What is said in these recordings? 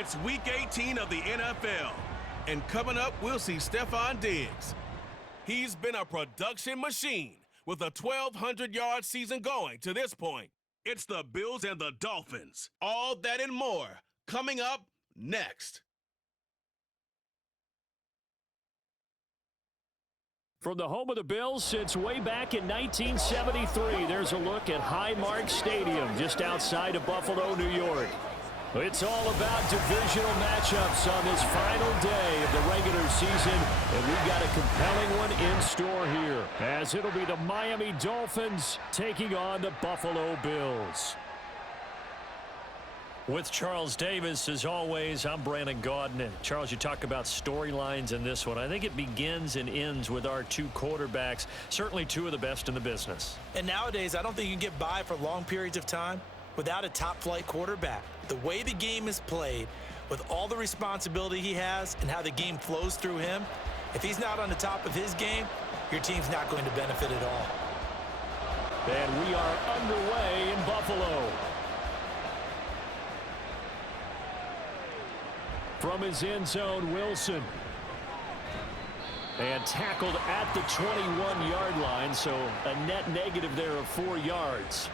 It's Week 18 of the NFL. And coming up, we'll see Stephon Diggs. He's been a production machine with a 1,200-yard season going to this point. It's the Bills and the Dolphins. All that and more coming up next. From the home of the Bills since way back in 1973, there's a look at Highmark Stadium just outside of Buffalo, New York. It's all about divisional matchups on this final day of the regular season, and we've got a compelling one in store here, as it'll be the Miami Dolphins taking on the Buffalo Bills. With Charles Davis, as always, I'm Brandon Gaudin. And Charles, you talk about storylines in this one. I think it begins and ends with our two quarterbacks, certainly two of the best in the business. And nowadays, I don't think you can get by for long periods of time without a top-flight quarterback. The way the game is played, with all the responsibility he has and how the game flows through him, if he's not on the top of his game, your team's not going to benefit at all. And we are underway in Buffalo. From his end zone, Wilson. And tackled at the 21-yard line, so a net negative there of 4 yards.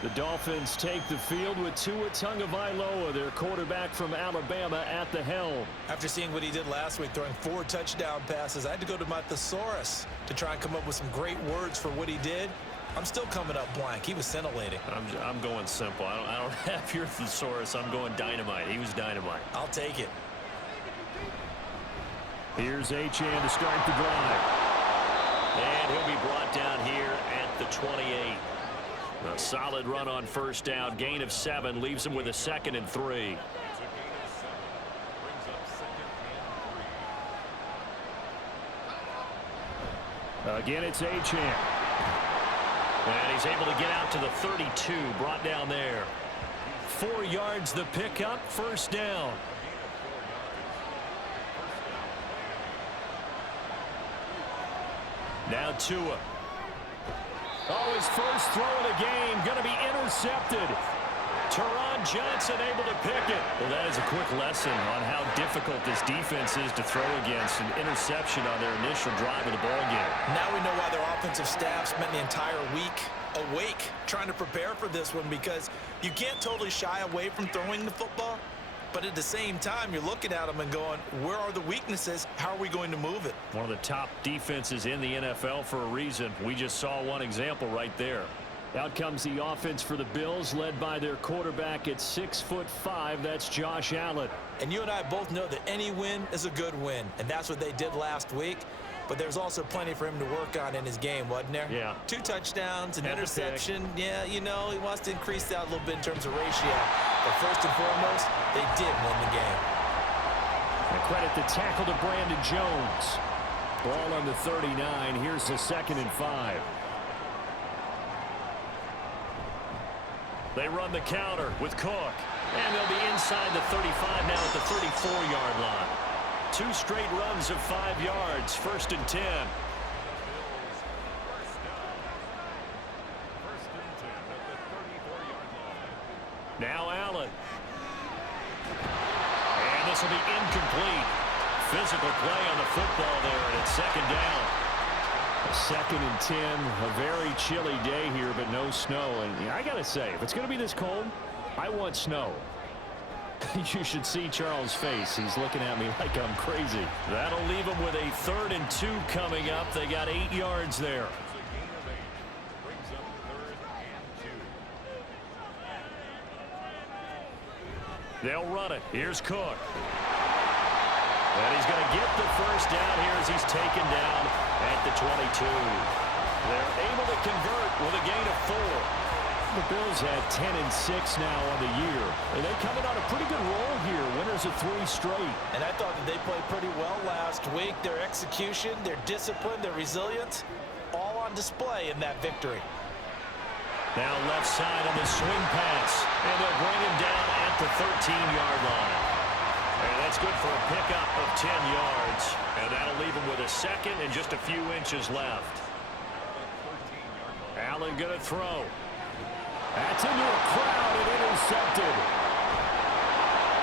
The Dolphins take the field with Tua Tagovailoa, their quarterback from Alabama, at the helm. After seeing what he did last week, throwing 4 touchdown passes, I had to go to my thesaurus to try and come up with some great words for what he did. I'm still coming up blank. He was scintillating. I'm going simple. I don't have your thesaurus. I'm going dynamite. He was dynamite. I'll take it. Here's Achane to start the drive. And he'll be brought down here at the 28. A solid run on first down. Gain of 7 leaves him with a 2nd and 3. Again, it's Achane. And he's able to get out to the 32, brought down there. 4 yards the pickup, first down. Now Tua. Oh, his first throw of the game going to be intercepted. Teron Johnson able to pick it. Well, that is a quick lesson on how difficult this defense is to throw against. An interception on their initial drive of the ball game. Now we know why their offensive staff spent the entire week awake trying to prepare for this one, because you can't totally shy away from throwing the football. But at the same time, you're looking at them and going, where are the weaknesses? How are we going to move it? One of the top defenses in the NFL for a reason. We just saw one example right there. Out comes the offense for the Bills, led by their quarterback at 6'5". That's Josh Allen. And you and I both know that any win is a good win, and that's what they did last week. But there's also plenty for him to work on in his game, wasn't there? Yeah. 2 touchdowns, an and interception. Yeah, you know, he wants to increase that a little bit in terms of ratio. But first and foremost, they did win the game. And credit the tackle to Brandon Jones. Ball on the 39. Here's the 2nd and 5. They run the counter with Cook. And they'll be inside the 35 now at the 34-yard line. 2 straight runs of 5 yards. 1st and 10. Now Allen. And this will be incomplete. Physical play on the football there, and it's 2nd down. A 2nd and 10. A very chilly day here, but no snow. And I got to say, if it's going to be this cold, I want snow. You should see Charles' face. He's looking at me like I'm crazy. That'll leave him with a 3rd and 2 coming up. They got 8 yards there. They'll run it. Here's Cook. And he's going to get the first down here as he's taken down at the 22. They're able to convert with a gain of 4. The Bills have 10-6 now on the year. And they're coming on a pretty good roll here. Winners of 3 straight. And I thought that they played pretty well last week. Their execution, their discipline, their resilience, all on display in that victory. Now left side on the swing pass. And they'll bring him down at the 13-yard line. And that's good for a pickup of 10 yards. And that'll leave him with a 2nd and just a few inches left. Allen going to throw. That's into a crowd and intercepted.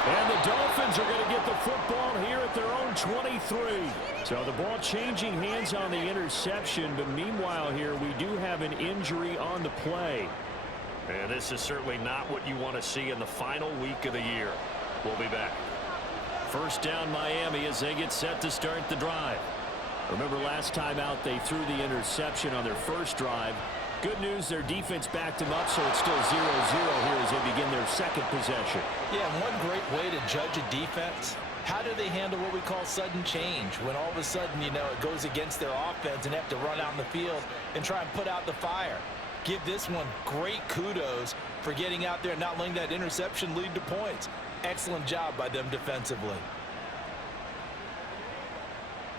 And the Dolphins are going to get the football here at their own 23. So the ball changing hands on the interception, but meanwhile here we do have an injury on the play. And this is certainly not what you want to see in the final week of the year. We'll be back. First down Miami as they get set to start the drive. Remember last time out they threw the interception on their first drive. Good news, their defense backed them up, so it's still 0-0 here as they begin their second possession. Yeah, and one great way to judge a defense, how do they handle what we call sudden change? When all of a sudden, it goes against their offense and they have to run out in the field and try and put out the fire. Give this one great kudos for getting out there and not letting that interception lead to points. Excellent job by them defensively.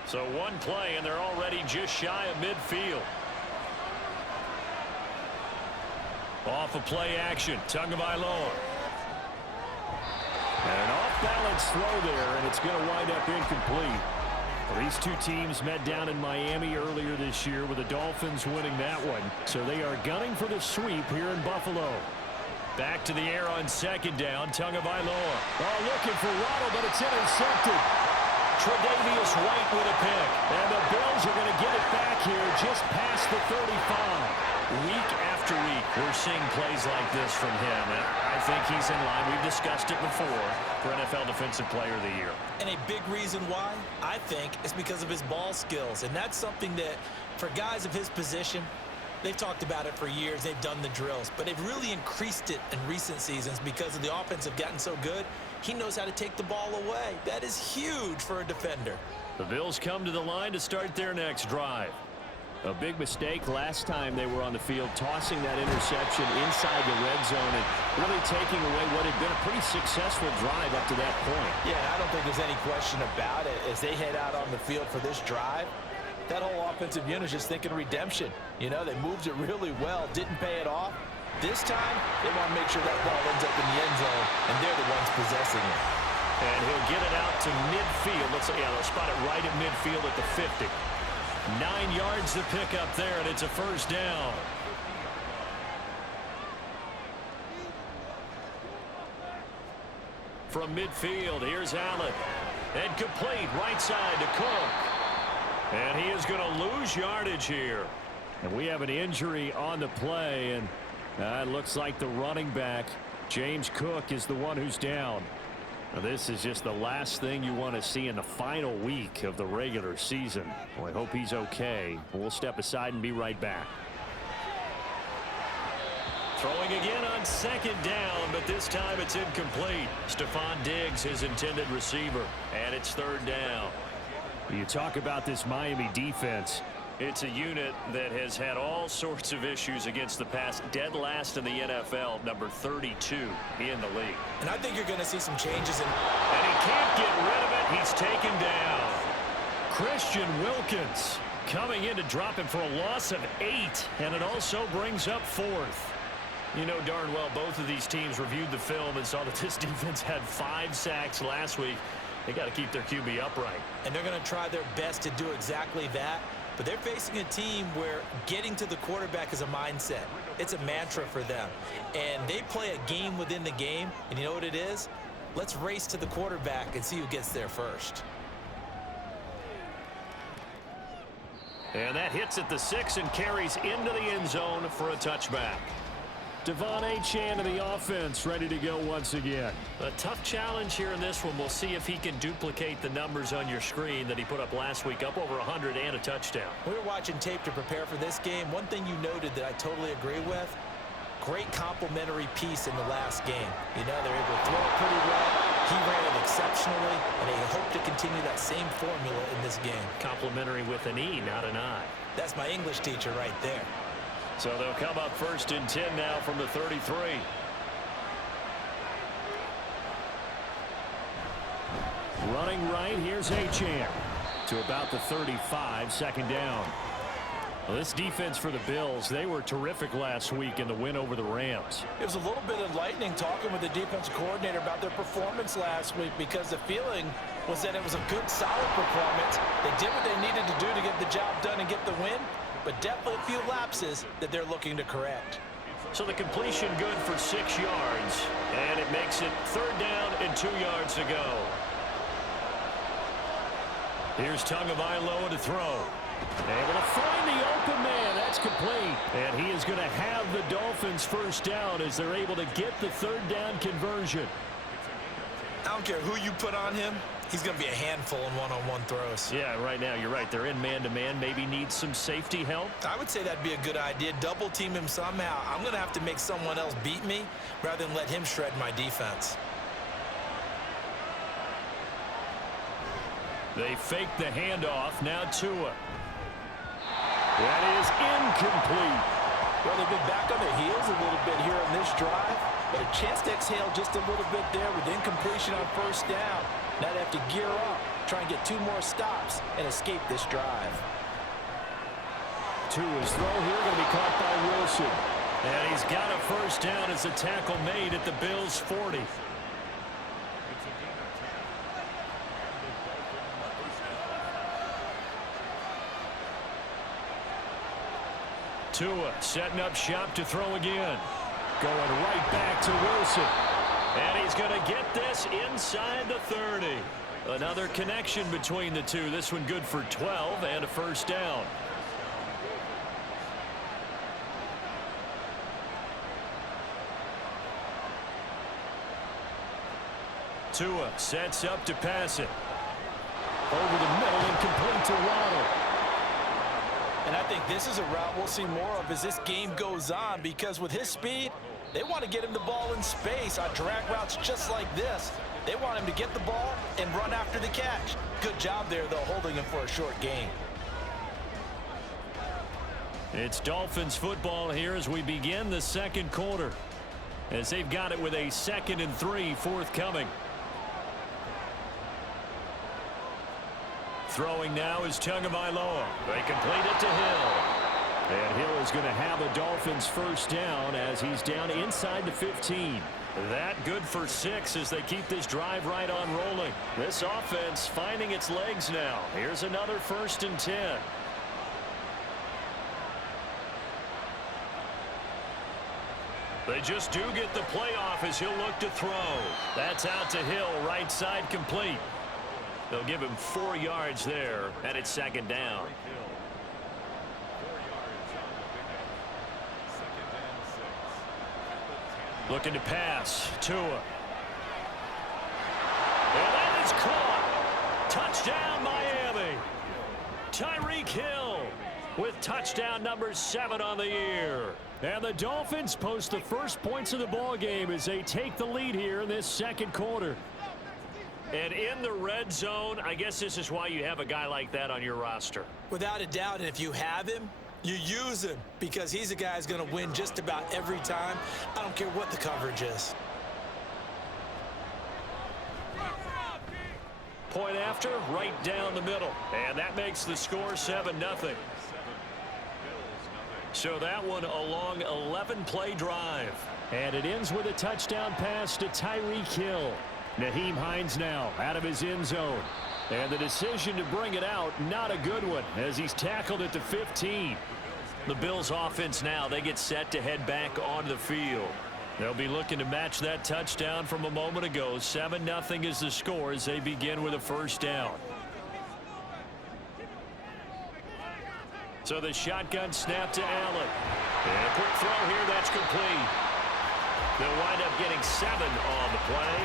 So one play, and they're already just shy of midfield. Off of play action, Tagovailoa. And an off-balance throw there, and it's going to wind up incomplete. Well, these two teams met down in Miami earlier this year with the Dolphins winning that one. So they are gunning for the sweep here in Buffalo. Back to the air on second down, Tagovailoa. Oh, looking for Waddle, but it's intercepted. Tre'Davious White with a pick. And the Bills are going to get it back here just past the 35. Week after week, we're seeing plays like this from him. And I think he's in line. We've discussed it before for NFL Defensive Player of the Year. And a big reason why, I think, is because of his ball skills. And that's something that, for guys of his position, they've talked about it for years. They've done the drills. But they've really increased it in recent seasons because of the offense have gotten so good. He knows how to take the ball away. That is huge for a defender. The Bills come to the line to start their next drive. A big mistake last time they were on the field, tossing that interception inside the red zone and really taking away what had been a pretty successful drive up to that point. Yeah, I don't think there's any question about it. As they head out on the field for this drive, that whole offensive unit is just thinking redemption. They moved it really well, didn't pay it off. This time, they want to make sure that ball ends up in the end zone, and they're the ones possessing it. And he'll get it out to midfield. They'll spot it right at midfield at the 50. 9 yards to pick up there, and it's a first down. From midfield, here's Allen. And complete, right side to Cook. And he is going to lose yardage here. And we have an injury on the play, and it looks like the running back, James Cook, is the one who's down. Now, this is just the last thing you want to see in the final week of the regular season. Well, I hope he's okay. We'll step aside and be right back. Throwing again on second down, but this time it's incomplete. Stephon Diggs, his intended receiver, and it's third down. You talk about this Miami defense. It's a unit that has had all sorts of issues against the pass. Dead last in the NFL, number 32 in the league. And I think you're going to see some changes in. And he can't get rid of it. He's taken down. Christian Wilkins coming in to drop him for a loss of 8. And it also brings up fourth. You know darn well both of these teams reviewed the film and saw that this defense had 5 sacks last week. They got to keep their QB upright. And they're going to try their best to do exactly that. But they're facing a team where getting to the quarterback is a mindset. It's a mantra for them. And they play a game within the game. And you know what it is? Let's race to the quarterback and see who gets there first. And that hits at the 6 and carries into the end zone for a touchback. Devon Achane to the offense, ready to go once again. A tough challenge here in this one. We'll see if he can duplicate the numbers on your screen that he put up last week, up over 100 and a touchdown. We were watching tape to prepare for this game. One thing you noted that I totally agree with, great complimentary piece in the last game. They're able to throw it pretty well. He ran it exceptionally, and they hope to continue that same formula in this game. Complimentary with an E, not an I. That's my English teacher right there. So they'll come up first and 10 now from the 33. Running right, here's Achane to about the 35, second down. Well, this defense for the Bills, they were terrific last week in the win over the Rams. It was a little bit enlightening talking with the defensive coordinator about their performance last week because the feeling was that it was a good, solid performance. They did what they needed to do to get the job done and get the win, but definitely a few lapses that they're looking to correct. So the completion good for 6 yards, and it makes it 3rd down and 2 yards to go. Here's Tagovailoa to throw. Able to find the open man. That's complete. And he is going to have the Dolphins first down as they're able to get the 3rd down conversion. I don't care who you put on him. He's going to be a handful in one-on-one throws. Yeah, right now, you're right. They're in man-to-man. Maybe need some safety help. I would say that'd be a good idea. Double team him somehow. I'm going to have to make someone else beat me rather than let him shred my defense. They fake the handoff. Now Tua. That is incomplete. Well, they've been back on their heels a little bit here in this drive, but a chance to exhale just a little bit there with incompletion on 1st down. Now they have to gear up, try and get 2 more stops, and escape this drive. Tua's throw here going to be caught by Wilson. And he's got a 1st down as a tackle made at the Bills' 40. Tua setting up shop to throw again. Going right back to Wilson. And he's going to get this inside the 30. Another connection between the two. This one good for 12 and a 1st down. Tua sets up to pass it. Over the middle and complete to Waddle. And I think this is a route we'll see more of as this game goes on, because with his speed, they want to get him the ball in space on drag routes just like this. They want him to get the ball and run after the catch. Good job there, though, holding him for a short gain. It's Dolphins football here as we begin the 2nd quarter, as they've got it with a 2nd and 3 forthcoming. Throwing now is Tagovailoa. They complete it to Hill. And Hill is going to have a Dolphins 1st down as he's down inside the 15. That good for 6 as they keep this drive right on rolling. This offense finding its legs now. Here's another 1st and 10. They just do get the playoff as he'll look to throw. That's out to Hill, right side complete. They'll give him 4 yards there, and it's 2nd down. Looking to pass. Tua. And that is caught. Touchdown, Miami. Tyreek Hill with touchdown number 7 on the year. And the Dolphins post the first points of the ball game as they take the lead here in this 2nd quarter. And in the red zone, I guess this is why you have a guy like that on your roster. Without a doubt, and if you have him, you use him, because he's a guy who's going to win just about every time. I don't care what the coverage is. Point after, right down the middle. And that makes the score 7-0. So that one a long 11-play drive. And it ends with a touchdown pass to Tyreek Hill. Nyheim Hines now out of his end zone. And the decision to bring it out, not a good one, as he's tackled at the 15. The Bills offense now, they get set to head back onto the field. They'll be looking to match that touchdown from a moment ago. 7-0 is the score as they begin with a 1st down. So the shotgun snap to Allen. And a quick throw here, that's complete. They'll wind up getting 7 on the play,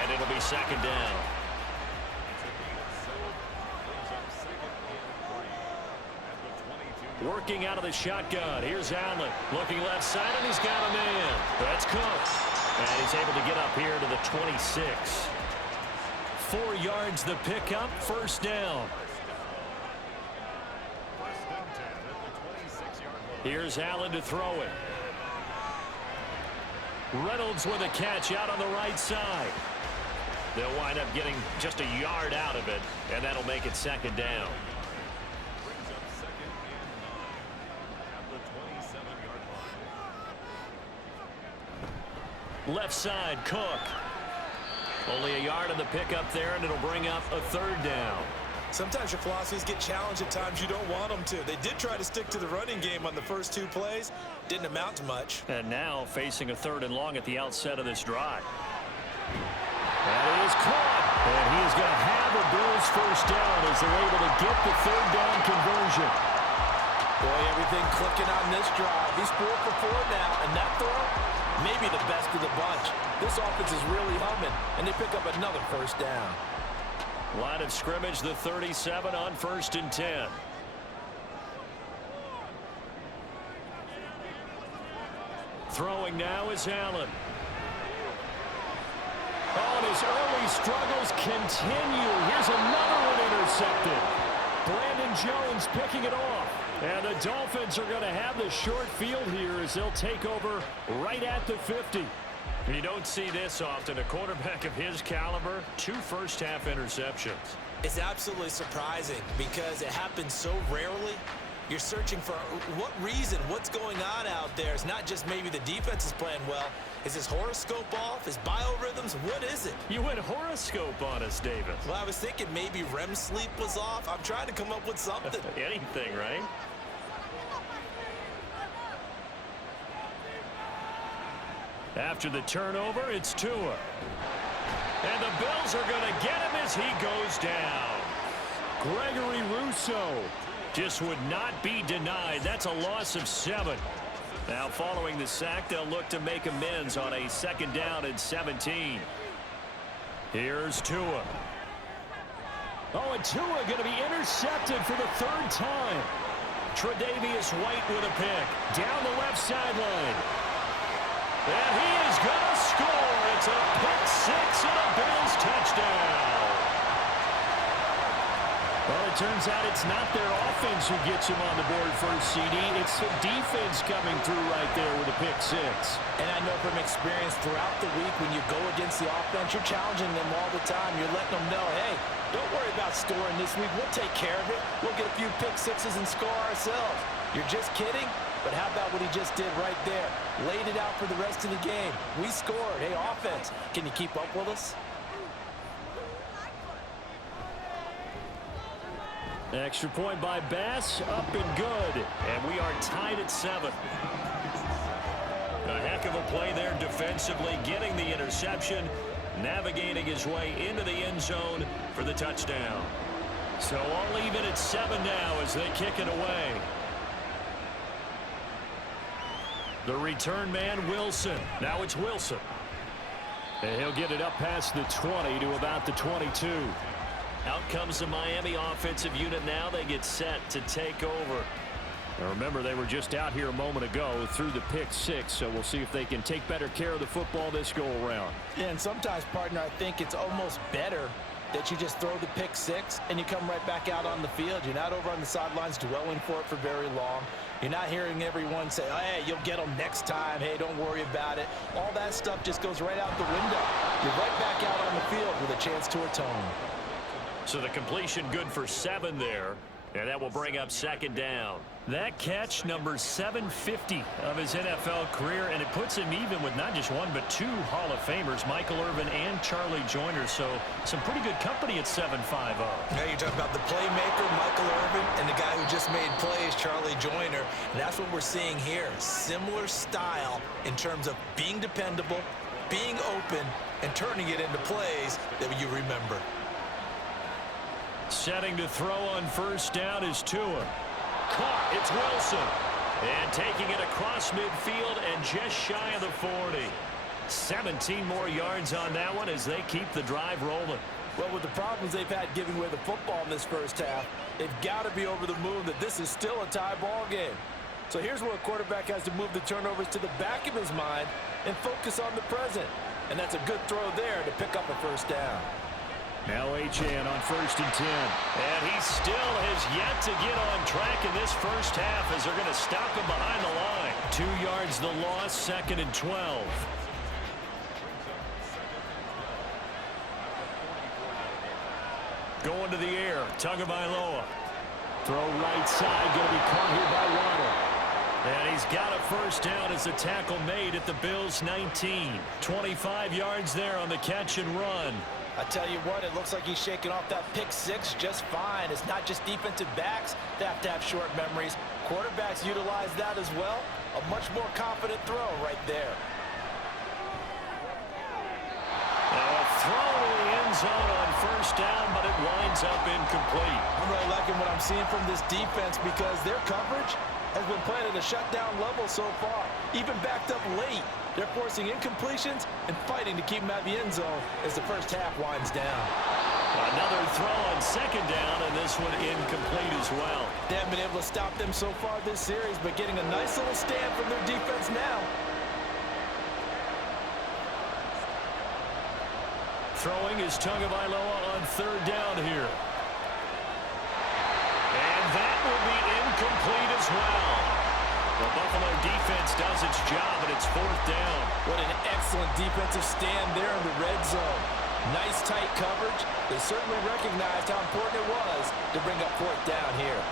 and it'll be 2nd down. Working out of the shotgun. Here's Allen. Looking left side, and he's got a man. That's Cook. And he's able to get up here to the 26. 4 yards the pickup, 1st down. Here's Allen to throw it. Reynolds with a catch out on the right side. They'll wind up getting just a yard out of it, and that'll make it 2nd down. Left side, Cook. Only a yard on the pickup there, and it'll bring up a 3rd down. Sometimes your philosophies get challenged at times you don't want them to. They did try to stick to the running game on the first 2 plays. Didn't amount to much. And now facing a 3rd and long at the outset of this drive. That is caught. And he is going to have a Bills first down as they're able to get the 3rd down conversion. Boy, everything clicking on this drive. He's 4 for 4 now, and that throw, maybe the best of the bunch. This offense is really humming, and they pick up another first down. Line of scrimmage, the 37 on 1st and 10. Throwing now is Allen. Oh, and his early struggles continue. Here's another one intercepted. Brandon Jones picking it off. And the Dolphins are going to have the short field here as they'll take over right at the 50. You don't see this often. A quarterback of his caliber, 2 first-half interceptions. It's absolutely surprising because it happens so rarely. You're searching for what reason, what's going on out there. It's not just maybe the defense is playing well. Is his horoscope off? His biorhythms? What is it? You went horoscope on us, David. Well, I was thinking maybe REM sleep was off. I'm trying to come up with something. Anything, right? After the turnover, it's Tua. And the Bills are going to get him as he goes down. Gregory Rousseau just would not be denied. That's a loss of 7. Now following the sack, they'll look to make amends on a 2nd down and 17. Here's Tua. Oh, and Tua going to be intercepted for the 3rd time. Tre'Davious White with a pick. Down the left sideline. And he is going to score. It's a pick 6 and a Bills touchdown. Well, it turns out it's not their offense who gets him on the board first, CD. It's the defense coming through right there with a pick 6. And I know from experience throughout the week when you go against the offense, you're challenging them all the time. You're letting them know, hey, don't worry about scoring this week. We'll take care of it. We'll get a few pick 6s and score ourselves. You're just kidding? But how about what he just did right there? Laid it out for the rest of the game. We scored. Hey, offense, can you keep up with us? Extra point by Bass, up and good. And we are tied at 7. A heck of a play there defensively, getting the interception, navigating his way into the end zone for the touchdown. So all even at 7 now as they kick it away. The return man, Wilson. Now it's Wilson. And he'll get it up past the 20 to about the 22. Out comes the Miami offensive unit now. They get set to take over. Now remember, they were just out here a moment ago through the pick 6, so we'll see if they can take better care of the football this go-around. Yeah, and sometimes, partner, I think it's almost better that you just throw the pick 6 and you come right back out on the field. You're not over on the sidelines dwelling for it for very long. You're not hearing everyone say, oh, hey, you'll get them next time. Hey, don't worry about it. All that stuff just goes right out the window. You're right back out on the field with a chance to atone. So the completion good for 7 there, and that will bring up 2nd down. That catch, number 750 of his NFL career, and it puts him even with not just 1 but 2 Hall of Famers, Michael Irvin and Charlie Joyner. So some pretty good company at 7'5". Now you're talking about the playmaker, Michael Irvin, and the guy who just made plays, Charlie Joyner. And that's what we're seeing here. Similar style in terms of being dependable, being open, and turning it into plays that you remember. Setting to throw on 1st down is Tua. Caught, it's Wilson. And taking it across midfield and just shy of the 40. 17 more yards on that one as they keep the drive rolling. Well, with the problems they've had giving away the football in this first half, they've got to be over the moon that this is still a tie ball game. So here's where a quarterback has to move the turnovers to the back of his mind and focus on the present. And that's a good throw there to pick up a 1st down. Now Achane on 1st and 10. And he still has yet to get on track in this first half as they're going to stop him behind the line. 2 yards the loss, 2nd and 12. Going to the air, Tagovailoa. Throw right side, going to be caught here by Waddle. And he's got a 1st down as the tackle made at the Bills' 19. 25 yards there on the catch and run. I tell you what, it looks like he's shaking off that pick six just fine. It's not just defensive backs that have to have short memories. Quarterbacks utilize that as well. A much more confident throw right there. Now a throw to the end zone on first down, but it winds up incomplete. I'm really liking what I'm seeing from this defense because their coverage has been playing at a shutdown level so far. Even backed up late, they're forcing incompletions and fighting to keep them out of the end zone as the first half winds down. Another throw on second down, and this one incomplete as well. They haven't been able to stop them so far this series, but getting a nice little stand from their defense now. Throwing is Tagovailoa on third down here. And that will be incomplete as well. The Buffalo defense does its job, and it's fourth down. What an excellent defensive stand there in the red zone. Nice tight coverage. They certainly recognized how important it was to bring up fourth down here.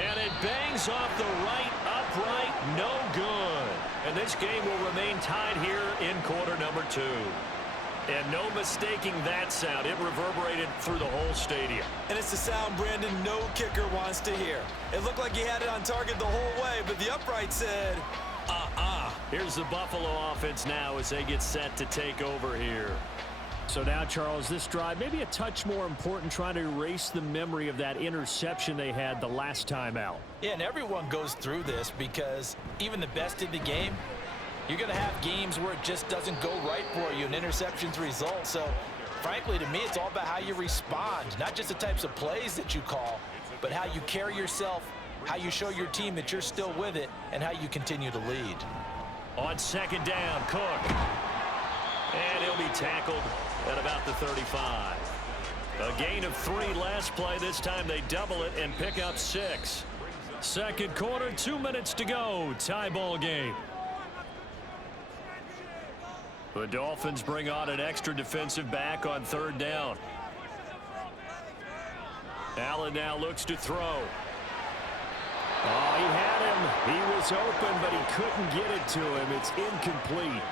And it bangs off the right upright, no good. And this game will remain tied here in quarter number 2. And no mistaking that sound. It reverberated through the whole stadium. And it's the sound Brandon no kicker wants to hear. It looked like he had it on target the whole way, but the upright said, Here's the Buffalo offense now as they get set to take over here. So now, Charles, this drive maybe a touch more important, trying to erase the memory of that interception they had the last time out. Yeah, and everyone goes through this because even the best in the game, you're going to have games where it just doesn't go right for you and interceptions result. So, frankly, to me, it's all about how you respond, not just the types of plays that you call, but how you carry yourself, how you show your team that you're still with it, and how you continue to lead. On second down, Cook. And he'll be tackled at about the 35. A gain of 3 last play. This time they double it and pick up 6. Second quarter, 2 minutes to go. Tie ball game. The Dolphins bring on an extra defensive back on third down. Allen now looks to throw. Oh, he had him. He was open, but he couldn't get it to him. It's incomplete.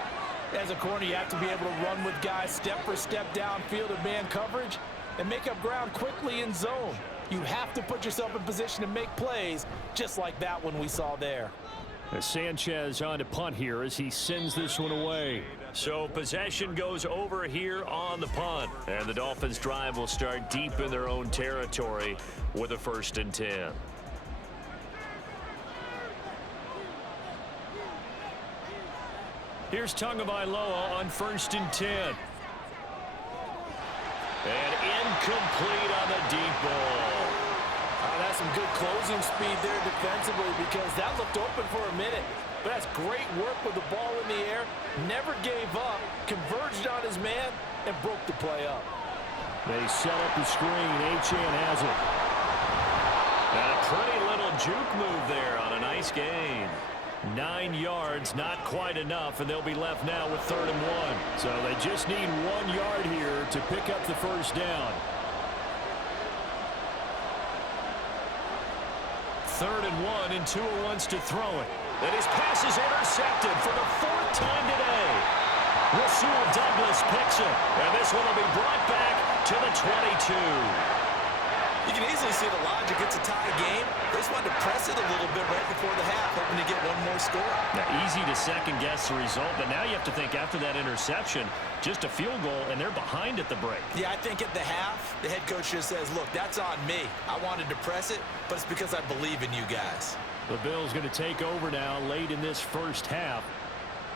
As a corner, you have to be able to run with guys step for step downfield in man coverage and make up ground quickly in zone. You have to put yourself in position to make plays just like that one we saw there. Sanchez on to punt here as he sends this one away. So possession goes over here on the punt. And the Dolphins drive will start deep in their own territory with a 1st and 10. Here's Tagovailoa on 1st and 10. And incomplete on the deep ball. That's some good closing speed there defensively because that looked open for a minute. But that's great work with the ball in the air. Never gave up, converged on his man, and broke the play up. They set up the screen. Achane has it. And a pretty little juke move there on a nice gain. 9 yards, not quite enough, and they'll be left now with 3rd and 1. So they just need 1 yard here to pick up the first down. 3rd and 1, and Tua wants to throw it. And his pass is intercepted for the 4th time today. Rasul Douglas picks it, and this one will be brought back to the 22. You can easily see the logic. It's a tie game. They just wanted to press it a little bit right before the half, hoping to get one more score. Now, easy to second-guess the result, but now you have to think after that interception, just a field goal, and they're behind at the break. Yeah, I think at the half, the head coach just says, look, that's on me. I wanted to press it, but it's because I believe in you guys. The Bills going to take over now late in this first half.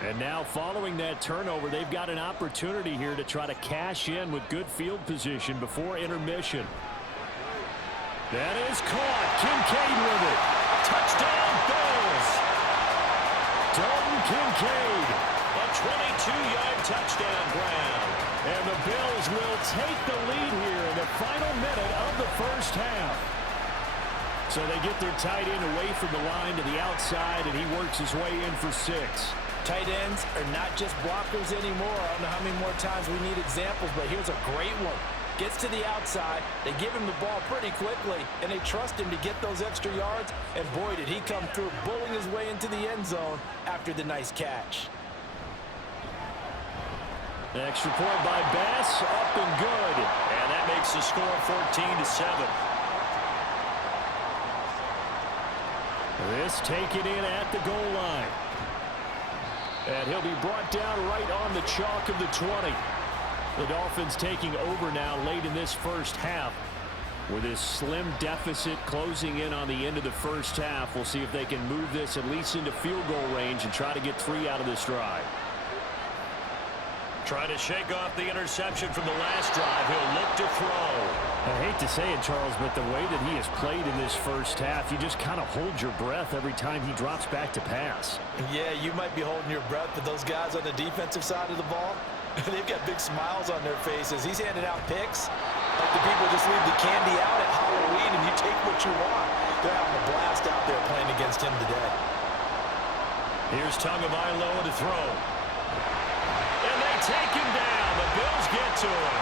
And now following that turnover, they've got an opportunity here to try to cash in with good field position before intermission. That is caught. Kincaid with it. Touchdown, Bills! Dalton Kincaid. A 22-yard touchdown grab. And the Bills will take the lead here in the final minute of the first half. So they get their tight end away from the line to the outside, and he works his way in for 6. Tight ends are not just blockers anymore. I don't know how many more times we need examples, but here's a great one. Gets to the outside, they give him the ball pretty quickly, and they trust him to get those extra yards, and boy, did he come through, bulling his way into the end zone after the nice catch. Extra point by Bass, up and good. And that makes the score 14-7. This taken in at the goal line. And he'll be brought down right on the chalk of the 20. The Dolphins taking over now late in this first half. With this slim deficit closing in on the end of the first half, we'll see if they can move this at least into field goal range and try to get 3 out of this drive. Trying to shake off the interception from the last drive. He'll look to throw. I hate to say it, Charles, but the way that he has played in this first half, you just kind of hold your breath every time he drops back to pass. Yeah, you might be holding your breath, but those guys on the defensive side of the ball, they've got big smiles on their faces. He's handing out picks like the people just leave the candy out at Halloween and you take what you want. They're having a blast out there playing against him today. Here's Tagovailoa to throw. And they take him down. The Bills get to him.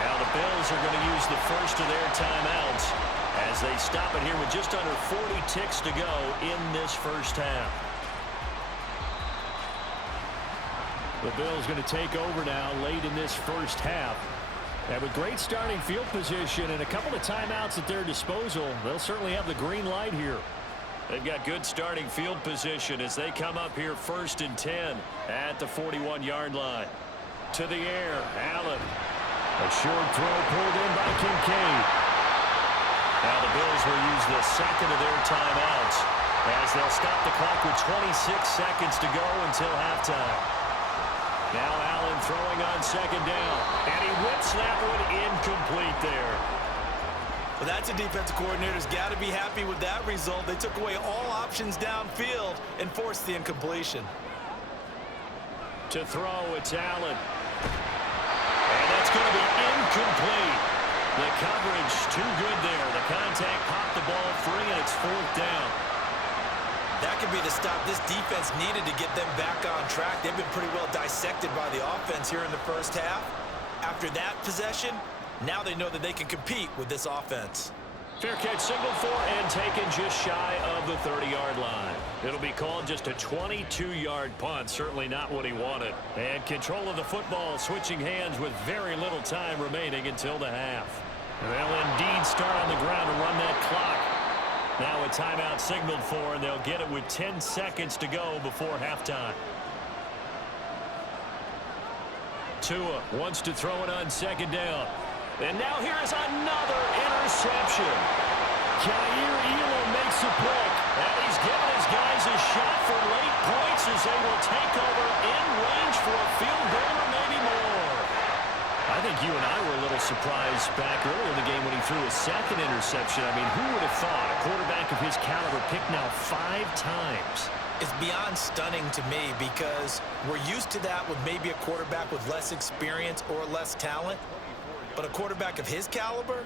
Now the Bills are going to use the first of their timeouts as they stop it here with just under 40 ticks to go in this first half. The Bills going to take over now late in this first half. And with great starting field position and a couple of timeouts at their disposal, they'll certainly have the green light here. They've got good starting field position as they come up here 1st and 10 at the 41-yard line. To the air, Allen. A short throw pulled in by Kincaid. Now the Bills will use the second of their timeouts as they'll stop the clock with 26 seconds to go until halftime. Now Allen throwing on 2nd down, and he whips that one incomplete there. Well, that's a defensive coordinator's got to be happy with that result. They took away all options downfield and forced the incompletion. To throw, it's Allen. And that's going to be incomplete. The coverage too good there. The contact popped the ball free, and it's 4th down. That could be the stop this defense needed to get them back on track. They've been pretty well dissected by the offense here in the first half. After that possession, now they know that they can compete with this offense. Fair catch signaled for and taken just shy of the 30-yard line. It'll be called just a 22-yard punt. Certainly not what he wanted. And control of the football switching hands with very little time remaining until the half. They'll indeed start on the ground to run that clock. Now a timeout signaled for, and they'll get it with 10 seconds to go before halftime. Tua wants to throw it on 2nd down. And now here is another interception. Jair Elam makes a pick. And he's giving his guys a shot for late points as they will take over in range for a field goal or maybe more. I think you and I were a little surprised back earlier in the game when he threw a 2nd interception. I mean, who would have thought a quarterback of his caliber picked now 5 times? It's beyond stunning to me because we're used to that with maybe a quarterback with less experience or less talent. But a quarterback of his caliber,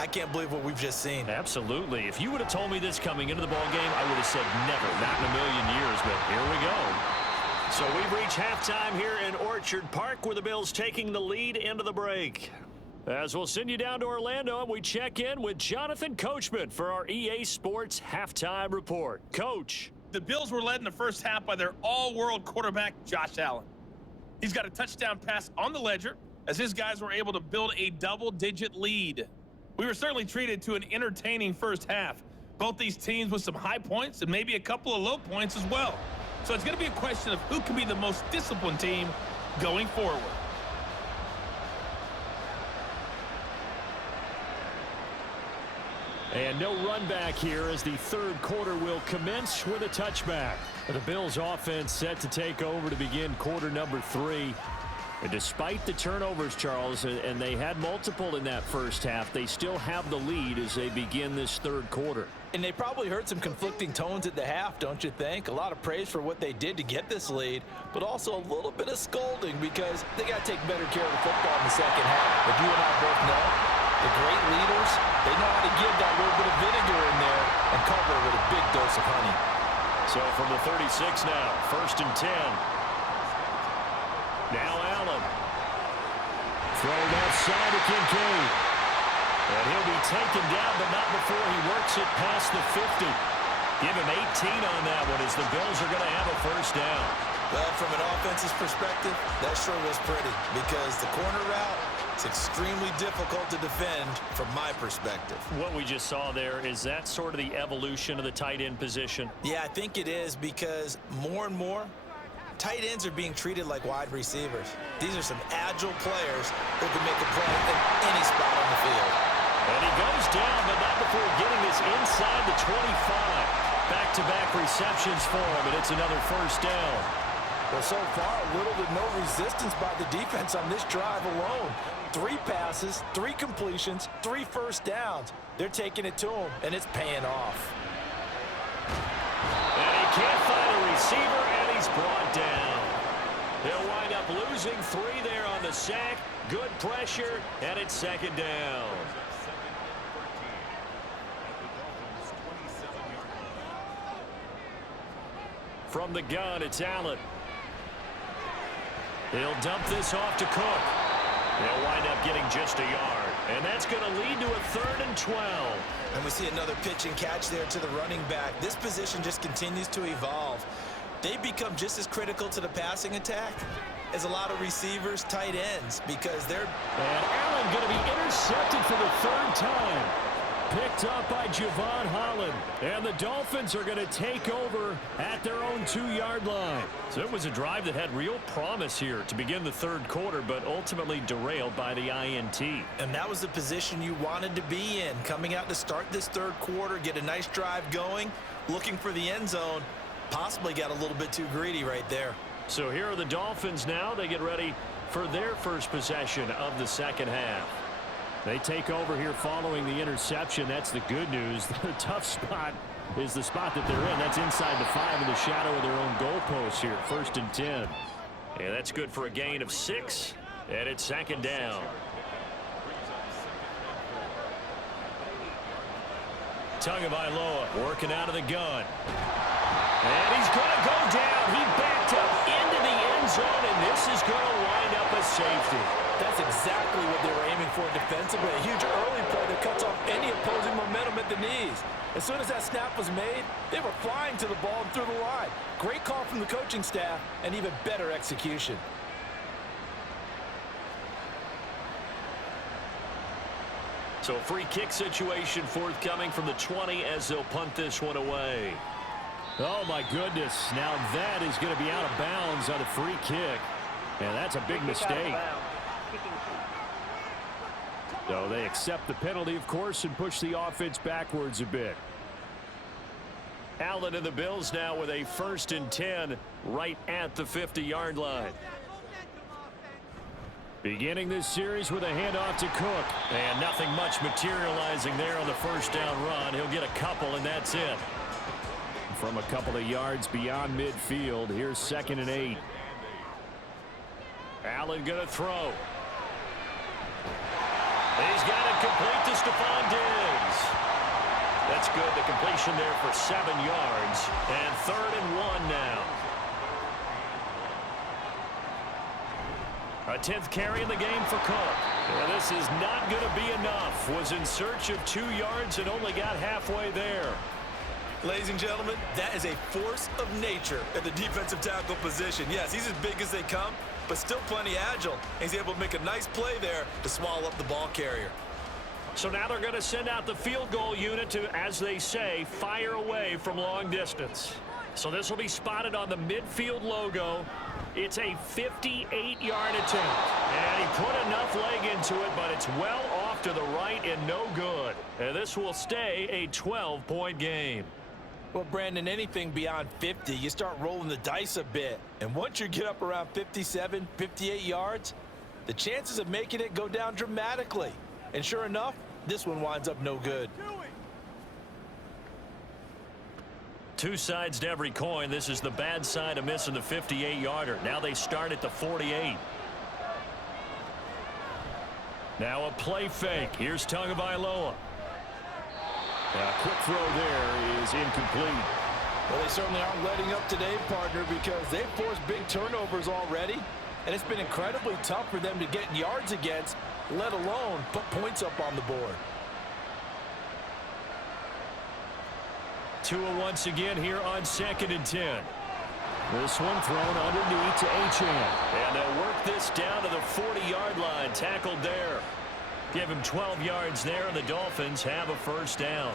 I can't believe what we've just seen. Absolutely. If you would have told me this coming into the ballgame, I would have said never, not in a million years, but here we go. So we've reached halftime here in Orchard Park with the Bills taking the lead into the break. As we'll send you down to Orlando and we check in with Jonathan Coachman for our EA Sports Halftime Report. Coach. The Bills were led in the first half by their all-world quarterback, Josh Allen. He's got a touchdown pass on the ledger as his guys were able to build a double-digit lead. We were certainly treated to an entertaining first half. Both these teams with some high points and maybe a couple of low points as well. So it's going to be a question of who can be the most disciplined team going forward. And no run back here as the 3rd quarter will commence with a touchback. The Bills offense set to take over to begin quarter number 3. And despite the turnovers, Charles, and they had multiple in that first half, they still have the lead as they begin this 3rd quarter. And they probably heard some conflicting tones at the half, don't you think? A lot of praise for what they did to get this lead, but also a little bit of scolding because they got to take better care of the football in the second half. But you and I both know the great leaders, they know how to give that little bit of vinegar in there and cover it with a big dose of honey. So from the 36 now, 1st and 10. Now Allen. Thrown outside to Kincaid. And he'll be taken down, but not before he works it past the 50. Give him 18 on that one as the Bills are going to have a 1st down. Well, from an offensive perspective, that sure was pretty because the corner route is extremely difficult to defend from my perspective. What we just saw there, is that sort of the evolution of the tight end position? Yeah, I think it is because more and more, tight ends are being treated like wide receivers. These are some agile players who can make a play in any spot on the field. And he goes down, but not before getting this inside the 25. Back-to-back receptions for him, and it's another first down. Well, so far, little to no resistance by the defense on this drive alone. 3 passes, 3 completions, 3 first downs. They're taking it to him, and it's paying off. And he can't find a receiver, and he's brought down. They'll wind up losing 3 there on the sack. Good pressure, and it's second down. From the gun, it's Allen. He'll dump this off to Cook. They'll wind up getting just a yard. And that's going to lead to a 3rd and 12. And we see another pitch and catch there to the running back. This position just continues to evolve. They become just as critical to the passing attack as a lot of receivers, tight ends, because they're... And Allen going to be intercepted for the 3rd time. Picked up by Javon Holland. And the Dolphins are going to take over at their own 2-yard line. So it was a drive that had real promise here to begin the 3rd quarter, but ultimately derailed by the INT. And that was the position you wanted to be in, coming out to start this 3rd quarter, get a nice drive going, looking for the end zone. Possibly got a little bit too greedy right there. So here are the Dolphins now. They get ready for their first possession of the second half. They take over here following the interception. That's the good news. The tough spot is the spot that they're in. That's inside the 5 in the shadow of their own goalpost here. 1st and 10. And that's good for a gain of 6. And it's second down. Tagovailoa working out of the gun. And he's going to go down. He backed up into the end zone, and this is going to wind up a safety. That's exactly what they were aiming for defensively. A huge early play that cuts off any opposing momentum at the knees. As soon as that snap was made, they were flying to the ball and through the line. Great call from the coaching staff and even better execution. So a free kick situation forthcoming from the 20 as they'll punt this one away. Oh, my goodness. Now that is going to be out of bounds on a free kick. And that's a big mistake. So they accept the penalty, of course, and push the offense backwards a bit. Allen and the Bills now with a 1st and 10 right at the 50-yard line. Beginning this series with a handoff to Cook. And nothing much materializing there on the first down run. He'll get a couple, and that's it. From a couple of yards beyond midfield, here's 2nd and 8. Allen going to throw. He's got it complete to Stephon Diggs. That's good. The completion there for 7 yards. And 3rd and 1 now. A 10th carry in the game for Cook. Well, this is not going to be enough. Was in search of 2 yards and only got halfway there. Ladies and gentlemen, that is a force of nature at the defensive tackle position. Yes, he's as big as they come, but still plenty agile. He's able to make a nice play there to swallow up the ball carrier. So now they're going to send out the field goal unit to, as they say, fire away from long distance. So this will be spotted on the midfield logo. It's a 58-yard attempt. And he put enough leg into it, but it's well off to the right and no good. And this will stay a 12-point game. Well, Brandon, anything beyond 50, you start rolling the dice a bit. And once you get up around 57, 58 yards, the chances of making it go down dramatically. And sure enough, this one winds up no good. Two sides to every coin. This is the bad side of missing the 58-yarder. Now they start at the 48. Now a play fake. Here's Tagovailoa. A quick throw there is incomplete. Well, they certainly aren't letting up today, partner, because they've forced big turnovers already. And it's been incredibly tough for them to get yards against, let alone put points up on the board. Tua once again here on 2nd and 10. This one thrown underneath to Achane. And they'll work this down to the 40-yard line. Tackled there. Give him 12 yards there, and the Dolphins have a first down.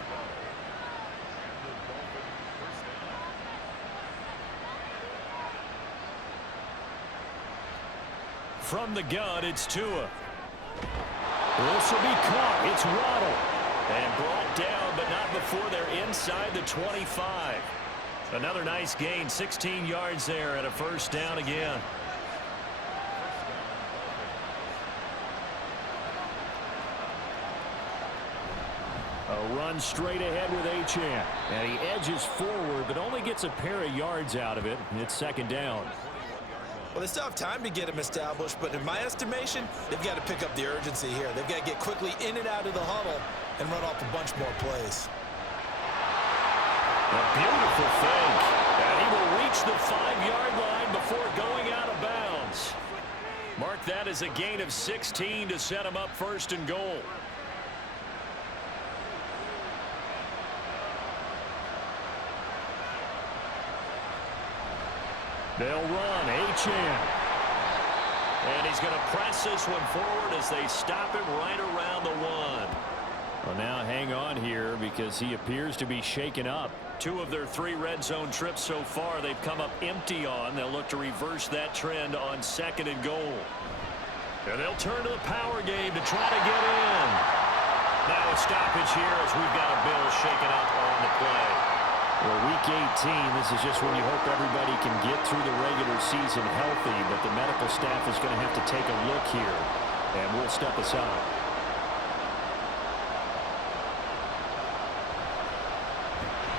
From the gun, it's Tua. This will be caught. It's Waddle. And brought down, but not before they're inside the 25. Another nice gain, 16 yards there, and a first down again. A run straight ahead with Achane. And he edges forward, but only gets a pair of yards out of it. And it's second down. Well, they still have time to get him established, but in my estimation, they've got to pick up the urgency here. They've got to get quickly in and out of the huddle and run off a bunch more plays. A beautiful fake. And he will reach the 5-yard line before going out of bounds. Mark that as a gain of 16 to set him up first and goal. They'll run. Achane. And he's going to press this one forward as they stop him right around the 1. Well, now hang on here because he appears to be shaken up. 2 of their 3 red zone trips so far they've come up empty on. They'll look to reverse that trend on second and goal. And they'll turn to the power game to try to get in. Now a stoppage here as we've got a Bill shaken up on the play. Well, week 18, this is just when you hope everybody can get through the regular season healthy, but the medical staff is going to have to take a look here, and we'll step aside.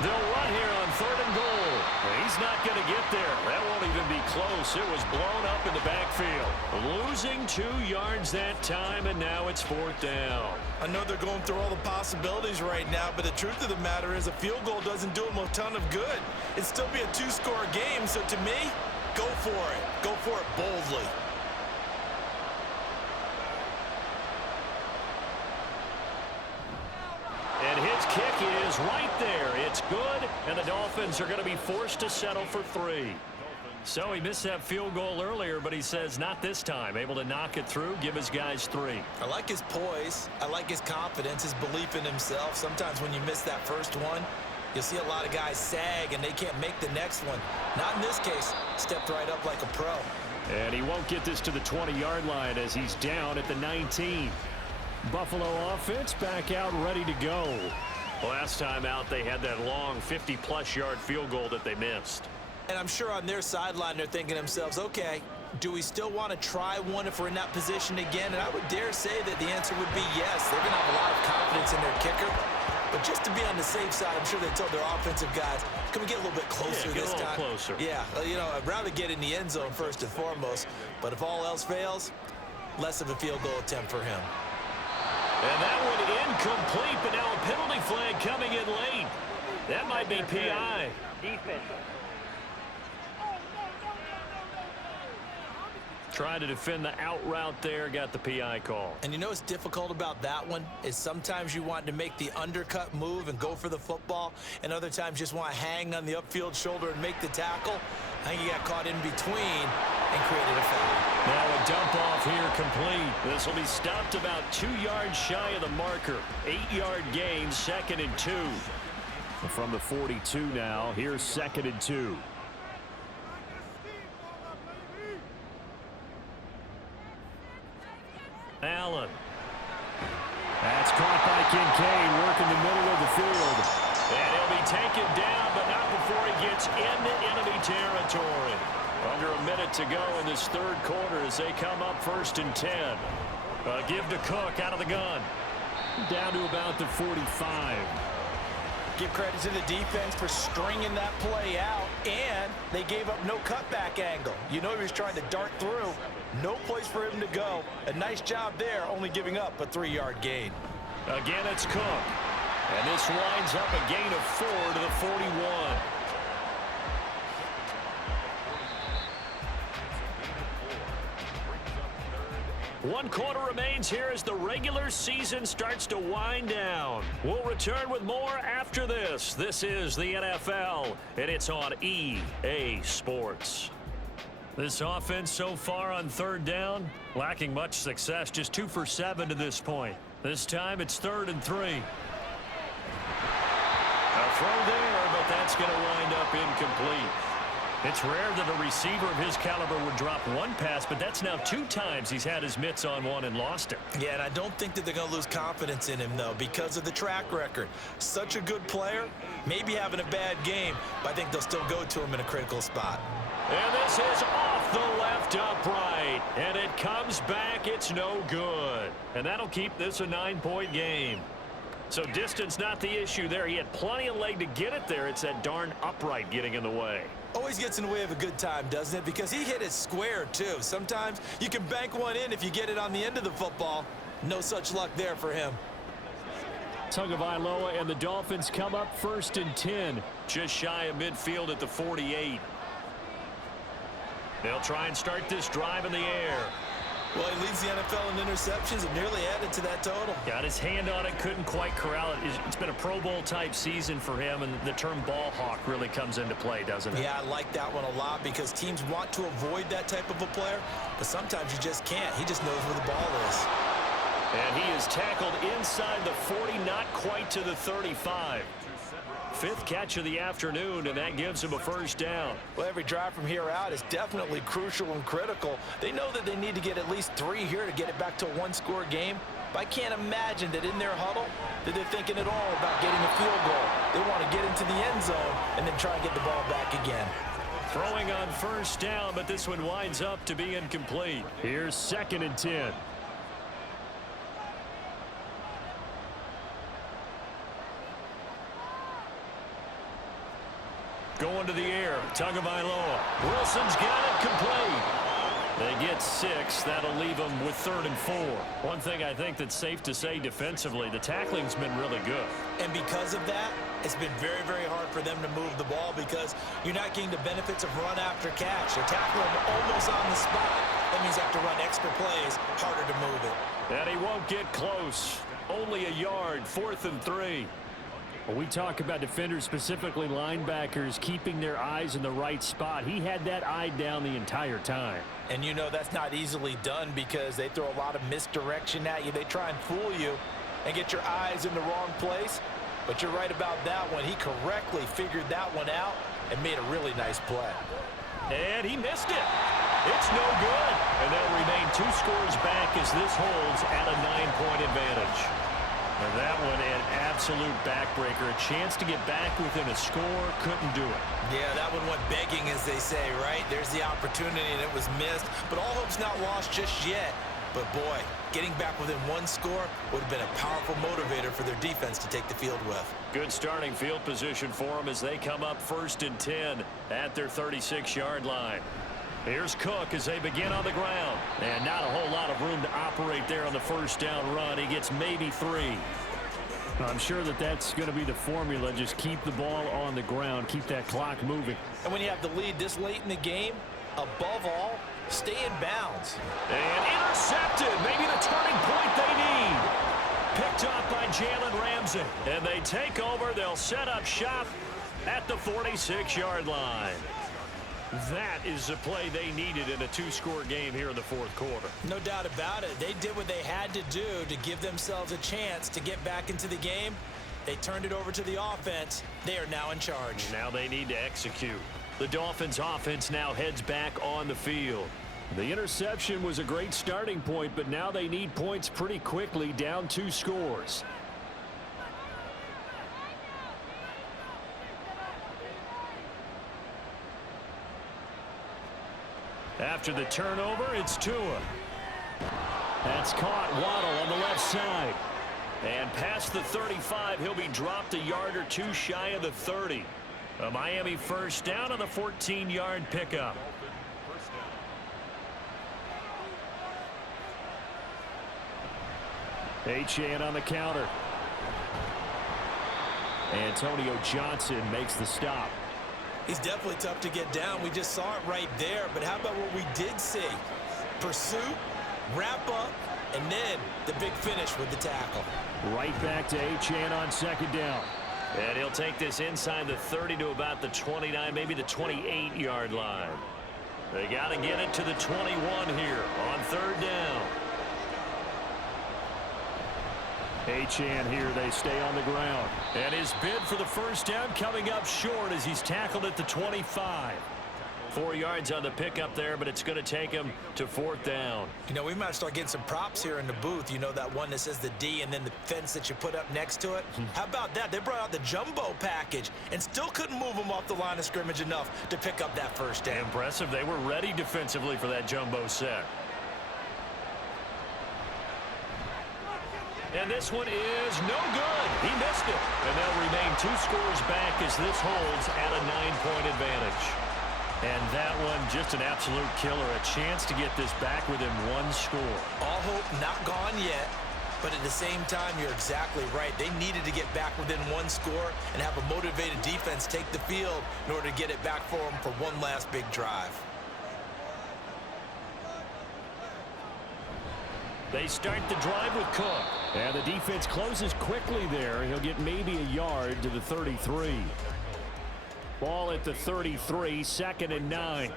They'll run here on third and goal. He's not going to get there. That won't even be close. It was blown up in the backfield. Losing 2 yards that time, and now it's fourth down. I know they're going through all the possibilities right now, but the truth of the matter is a field goal doesn't do them a ton of good. It'd still be a 2-score game, so to me, go for it. Go for it boldly. And his kick is right there. It's good, and the Dolphins are going to be forced to settle for 3. So he missed that field goal earlier, but he says not this time. Able to knock it through, give his guys 3. I like his poise. I like his confidence, his belief in himself. Sometimes when you miss that first one, you'll see a lot of guys sag, and they can't make the next one. Not in this case. Stepped right up like a pro. And he won't get this to the 20-yard line as he's down at the 19. Buffalo offense back out ready to go. Last time out, they had that long 50-plus yard field goal that they missed. And I'm sure on their sideline, they're thinking to themselves, okay, do we still want to try one if we're in that position again? And I would dare say that the answer would be yes. They're going to have a lot of confidence in their kicker. But just to be on the safe side, I'm sure they told their offensive guys, can we get a little bit closer this time? Get a little closer. Yeah, you know, I'd rather get in the end zone first and foremost. But if all else fails, less of a field goal attempt for him. And that one incomplete, but now a penalty flag coming in late. That might be PI. Defense. Trying to defend the out route there, got the PI call. And you know what's difficult about that one is sometimes you want to make the undercut move and go for the football, and other times just want to hang on the upfield shoulder and make the tackle. I think he got caught in between and created a foul. Now a dump off here complete. This will be stopped about 2 yards shy of the marker. 8-yard gain, second and 2. From the 42 now, here's second and 2. Allen. That's caught by Kincaid, working the middle of the field. And he'll be taken down, but not before he gets into enemy territory. Under a minute to go in this third quarter as they come up first and 10. Give to Cook out of the gun. Down to about the 45. Give credit to the defense for stringing that play out, and they gave up no cutback angle. You know he was trying to dart through. No place for him to go. A nice job there, only giving up a 3-yard gain. Again, it's Cook. And this winds up a gain of 4 to the 41. 1 quarter remains here as the regular season starts to wind down. We'll return with more after this. This is the NFL, and it's on EA Sports. This offense so far on 3rd down, lacking much success, just 2 for 7 to this point. This time it's 3rd and 3. A throw there, but that's going to wind up incomplete. It's rare that a receiver of his caliber would drop 1 pass, but that's now 2 times he's had his mitts on one and lost it. Yeah, and I don't think that they're going to lose confidence in him, though, because of the track record. Such a good player, maybe having a bad game, but I think they'll still go to him in a critical spot. And this is off the left upright, and it comes back. It's no good. And that'll keep this a 9-point game. So distance not the issue there. He had plenty of leg to get it there. It's that darn upright getting in the way. Always gets in the way of a good time, doesn't it? Because he hit it square, too. Sometimes you can bank one in if you get it on the end of the football. No such luck there for him. Tagovailoa and the Dolphins come up 1st and 10. Just shy of midfield at the 48. They'll try and start this drive in the air. Well, he leads the NFL in interceptions and nearly added to that total. Got his hand on it, couldn't quite corral it. It's been a Pro Bowl-type season for him, and the term ball hawk really comes into play, doesn't it? Yeah, I like that one a lot because teams want to avoid that type of a player, but sometimes you just can't. He just knows where the ball is. And he is tackled inside the 40, not quite to the 35. 5th catch of the afternoon, and that gives him a 1st down. Well, every drive from here out is definitely crucial and critical. They know that they need to get at least 3 here to get it back to a 1-score game. But I can't imagine that in their huddle that they're thinking at all about getting a field goal. They want to get into the end zone and then try and get the ball back again. Throwing on 1st down, but this one winds up to be incomplete. Here's 2nd and 10. Going to the air, Tagovailoa. Wilson's got it complete. They get 6. That'll leave them with 3rd and 4. One thing I think that's safe to say defensively, the tackling's been really good. And because of that, it's been very, very hard for them to move the ball because you're not getting the benefits of run after catch. They're tackling almost on the spot. That means they have to run extra plays, harder to move it. And he won't get close. Only a yard, 4th and 3. When we talk about defenders, specifically linebackers, keeping their eyes in the right spot, he had that eye down the entire time. And you know that's not easily done because they throw a lot of misdirection at you. They try and fool you and get your eyes in the wrong place. But you're right about that one. He correctly figured that one out and made a really nice play. And he missed it. It's no good. And they'll remain 2 scores back as this holds at a 9-point advantage. And that one, an absolute backbreaker. A chance to get back within a score, couldn't do it. Yeah, that one went begging, as they say, right? There's the opportunity, and it was missed. But all hope's not lost just yet. But, boy, getting back within 1 score would have been a powerful motivator for their defense to take the field with. Good starting field position for them as they come up 1st and 10 at their 36-yard line. Here's Cook as they begin on the ground. And not a whole lot of room to operate there on the 1st down run. He gets maybe 3. I'm sure that that's going to be the formula. Just keep the ball on the ground. Keep that clock moving. And when you have the lead this late in the game, above all, stay in bounds. And intercepted. Maybe the turning point they need. Picked up by Jalen Ramsey. And they take over. They'll set up shop at the 46-yard line. That is the play they needed in a 2-score game here in the 4th quarter. No doubt about it. They did what they had to do to give themselves a chance to get back into the game. They turned it over to the offense. They are now in charge. Now they need to execute. The Dolphins offense now heads back on the field. The interception was a great starting point, but now they need points pretty quickly, down 2 scores. After the turnover, it's Tua. That's caught. Waddle on the left side. And past the 35, he'll be dropped a yard or 2 shy of the 30. A Miami 1st down on the 14-yard pickup. Achane on the counter. Antonio Johnson makes the stop. He's definitely tough to get down. We just saw it right there. But how about what we did see? Pursuit, wrap up, and then the big finish with the tackle. Right back to Achane on second down. And he'll take this inside the 30 to about the 29, maybe the 28-yard line. They got to get it to the 21 here on third down. Achane here, they stay on the ground. And his bid for the first down coming up short as he's tackled at the 25. 4 yards on the pickup there, but it's going to take him to fourth down. You know, we might start getting some props here in the booth. You know, that one that says the D and then the fence that you put up next to it? How about that? They brought out the jumbo package and still couldn't move them off the line of scrimmage enough to pick up that first down. Impressive. They were ready defensively for that jumbo set. And this one is no good. He missed it. And they'll remain 2 scores back as this holds at a 9-point advantage. And that one just an absolute killer. A chance to get this back within 1 score. All hope not gone yet, but at the same time, you're exactly right. They needed to get back within 1 score and have a motivated defense take the field in order to get it back for them for one last big drive. They start the drive with Cook. And the defense closes quickly there. He'll get maybe a yard to the 33. Ball at the 33, 2nd and 9.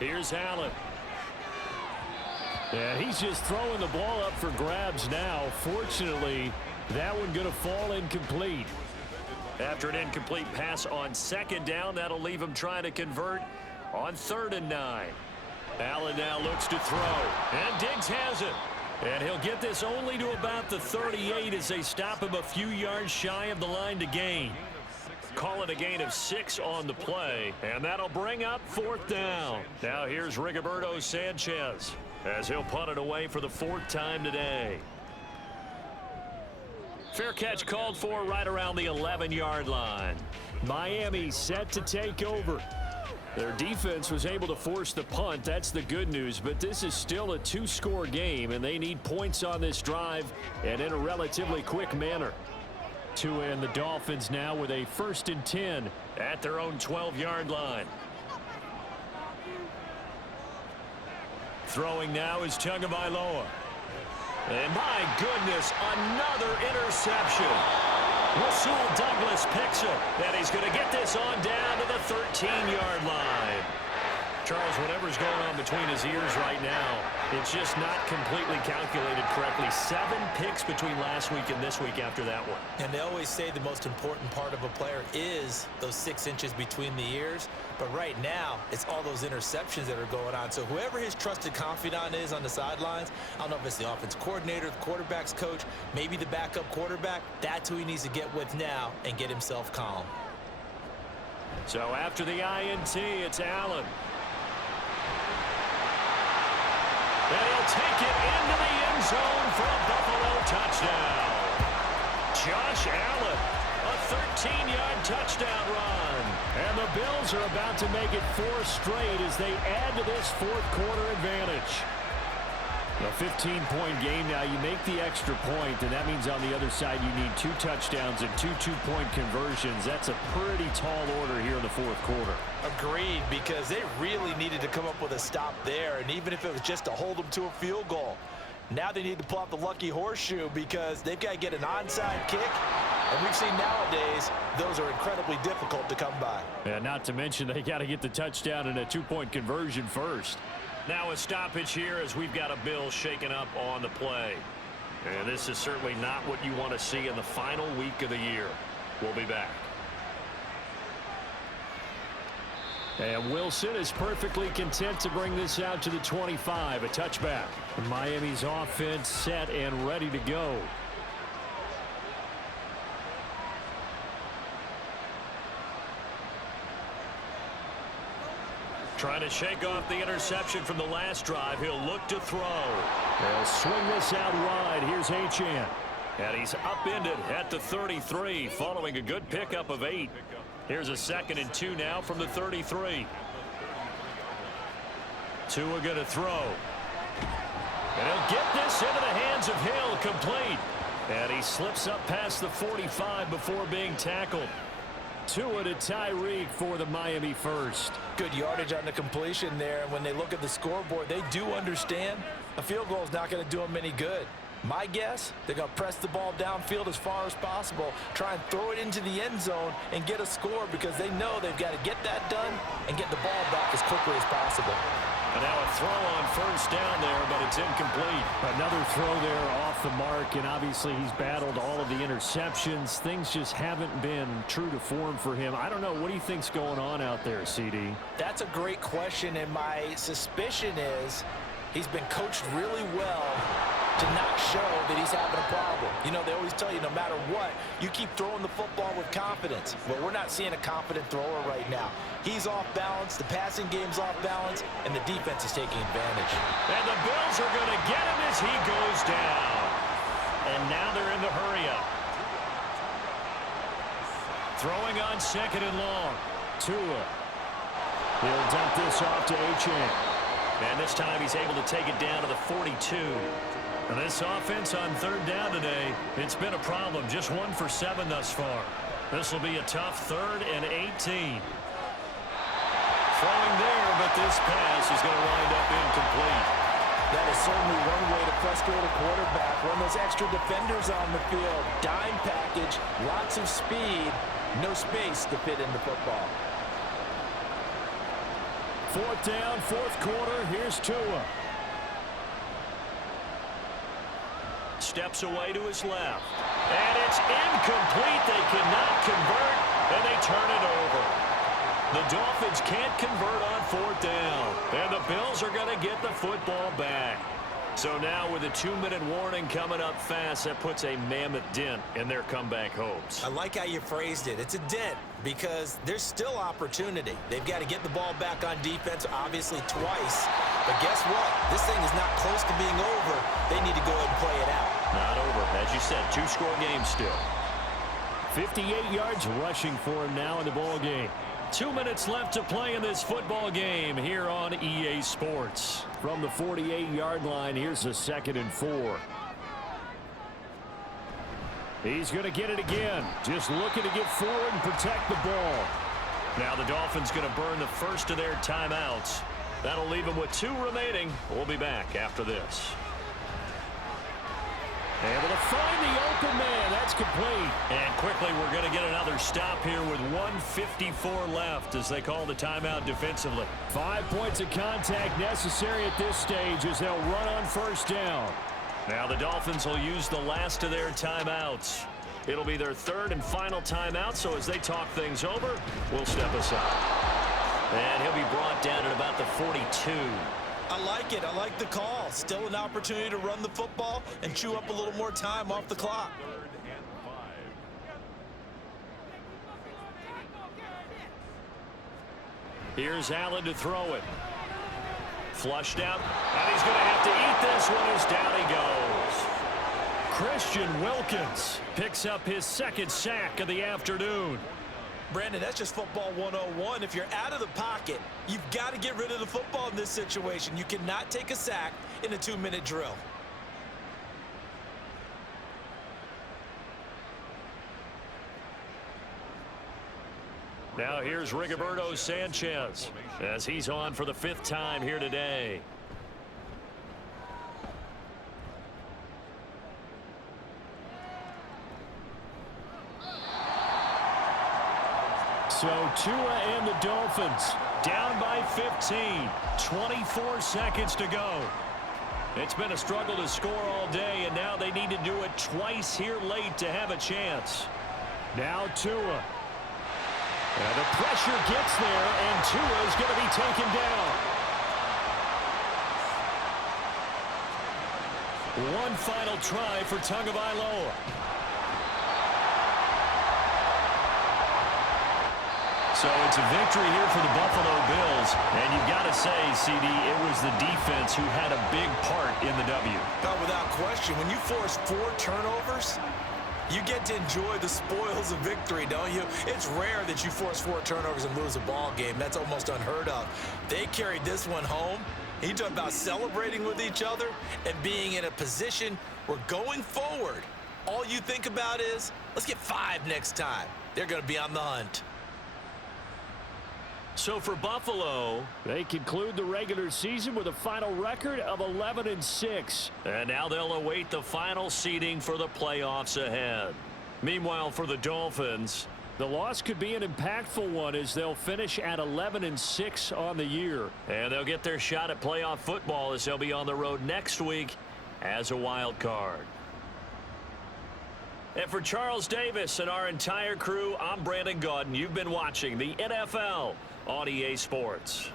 Here's Allen. And he's just throwing the ball up for grabs now. Fortunately, that one going to fall incomplete. After an incomplete pass on 2nd down, that'll leave him trying to convert on 3rd and 9. Allen now looks to throw. And Diggs has it. And he'll get this only to about the 38 as they stop him a few yards shy of the line to gain. Call it a gain of 6 on the play. And that'll bring up 4th down. Now here's Rigoberto Sanchez as he'll punt it away for the 4th time today. Fair catch called for right around the 11-yard line. Miami set to take over. Their defense was able to force the punt. That's the good news. But this is still a 2-score game, and they need points on this drive and in a relatively quick manner. Tua and the Dolphins now with a 1st and 10 at their own 12-yard line. Throwing now is Tagovailoa. And my goodness, another interception. Rasul Douglas picks it, and he's going to get this on down to the 13-yard line. Charles, whatever's going on between his ears right now, it's just not completely calculated correctly. 7 picks between last week and this week after that one. And they always say the most important part of a player is those 6 inches between the ears. But right now, it's all those interceptions that are going on. So whoever his trusted confidant is on the sidelines, I don't know if it's the offense coordinator, the quarterback's coach, maybe the backup quarterback, that's who he needs to get with now and get himself calm. So after the INT, it's Allen. And he'll take it into the end zone for a Buffalo touchdown. Josh Allen, a 13-yard touchdown run. And the Bills are about to make it 4 straight as they add to this 4th quarter advantage. A 15-point game now. You make the extra point, and that means on the other side you need 2 touchdowns and 2 two-point conversions. That's a pretty tall order here in the 4th quarter. Agreed, because they really needed to come up with a stop there, and even if it was just to hold them to a field goal. Now they need to pull out the lucky horseshoe because they've got to get an onside kick, and we've seen nowadays those are incredibly difficult to come by. And not to mention they got to get the touchdown and a 2-point conversion first. Now a stoppage here as we've got a Bill shaken up on the play. And this is certainly not what you want to see in the final week of the year. We'll be back. And Wilson is perfectly content to bring this out to the 25, a touchback. Miami's offense set and ready to go. Trying to shake off the interception from the last drive. He'll look to throw. They'll swing this out wide. Here's Achane. And he's upended at the 33 following a good pickup of 8. Here's a 2nd and 2 now from the 33. Tua going to throw. And he'll get this into the hands of Hill, complete. And he slips up past the 45 before being tackled. Tua to Tyreek for the Miami first. Good yardage on the completion there. And when they look at the scoreboard, they do understand a field goal is not going to do them any good. My guess, they're going to press the ball downfield as far as possible, try and throw it into the end zone and get a score because they know they've got to get that done and get the ball back as quickly as possible. And now a throw on first down there, but it's incomplete. Another throw there off the mark, and obviously he's battled all of the interceptions. Things just haven't been true to form for him. I don't know. What do you think's going on out there, CD? That's a great question, and my suspicion is he's been coached really well to not show that he's having a problem. You know, they always tell you no matter what, you keep throwing the football with confidence. Well, we're not seeing a confident thrower right now. He's off balance, the passing game's off balance, and the defense is taking advantage. And the Bills are going to get him as he goes down. And now they're in the hurry-up. Throwing on second and long. Tua. He'll dump this off to Achane. And this time he's able to take it down to the 42. And this offense on third down today, it's been a problem. Just 1 for 7 thus far. This will be a tough 3rd and 18. Throwing there, but this pass is going to wind up incomplete. That is certainly one way to frustrate a quarterback. Run those extra defenders on the field. Dime package, lots of speed, no space to fit in the football. 4th down, 4th quarter. Here's Tua. Steps away to his left. And it's incomplete. They cannot convert, and they turn it over. The Dolphins can't convert on 4th down. And the Bills are going to get the football back. So now with a 2-minute warning coming up fast, that puts a mammoth dent in their comeback hopes. I like how you phrased it. It's a dent because there's still opportunity. They've got to get the ball back on defense, obviously twice. But guess what? This thing is not close to being over. They need to go ahead and play it out. Not over. As you said, 2-score game still. 58 yards rushing for him now in the ball game. 2 minutes left to play in this football game here on EA Sports. From the 48-yard line, here's a 2nd and 4. He's going to get it again. Just looking to get forward and protect the ball. Now the Dolphins going to burn the first of their timeouts. That'll leave them with 2 remaining. We'll be back after this. Able to find the open man. That's complete. And quickly, we're going to get another stop here with 1:54 left as they call the timeout defensively. 5 points of contact necessary at this stage as they'll run on first down. Now the Dolphins will use the last of their timeouts. It'll be their 3rd and final timeout, so as they talk things over, we'll step aside. And he'll be brought down at about the 42. I like it. I like the call. Still an opportunity to run the football and chew up a little more time off the clock. Here's Allen to throw it. Flushed out, and he's going to have to eat this one as down he goes. Christian Wilkins picks up his 2nd sack of the afternoon. Brandon, that's just football 101. If you're out of the pocket, you've got to get rid of the football in this situation. You cannot take a sack in a 2-minute drill. Now here's Rigoberto Sanchez as he's on for the 5th time here today. So Tua and the Dolphins down by 15. 24 seconds to go. It's been a struggle to score all day, and now they need to do it twice here late to have a chance. Now Tua. And the pressure gets there, and Tua is going to be taken down. One final try for Tagovailoa. So it's a victory here for the Buffalo Bills. And you've got to say, CD, it was the defense who had a big part in the W. Oh, without question. When you force 4 turnovers, you get to enjoy the spoils of victory, don't you? It's rare that you force 4 turnovers and lose a ball game. That's almost unheard of. They carried this one home. You talk about celebrating with each other and being in a position where going forward, all you think about is, let's get 5 next time. They're going to be on the hunt. So for Buffalo, they conclude the regular season with a final record of 11-6. And now they'll await the final seeding for the playoffs ahead. Meanwhile, for the Dolphins, the loss could be an impactful one as they'll finish at 11-6 on the year. And they'll get their shot at playoff football as they'll be on the road next week as a wild card. And for Charles Davis and our entire crew, I'm Brandon Gaudin. You've been watching the NFL on EA Sports.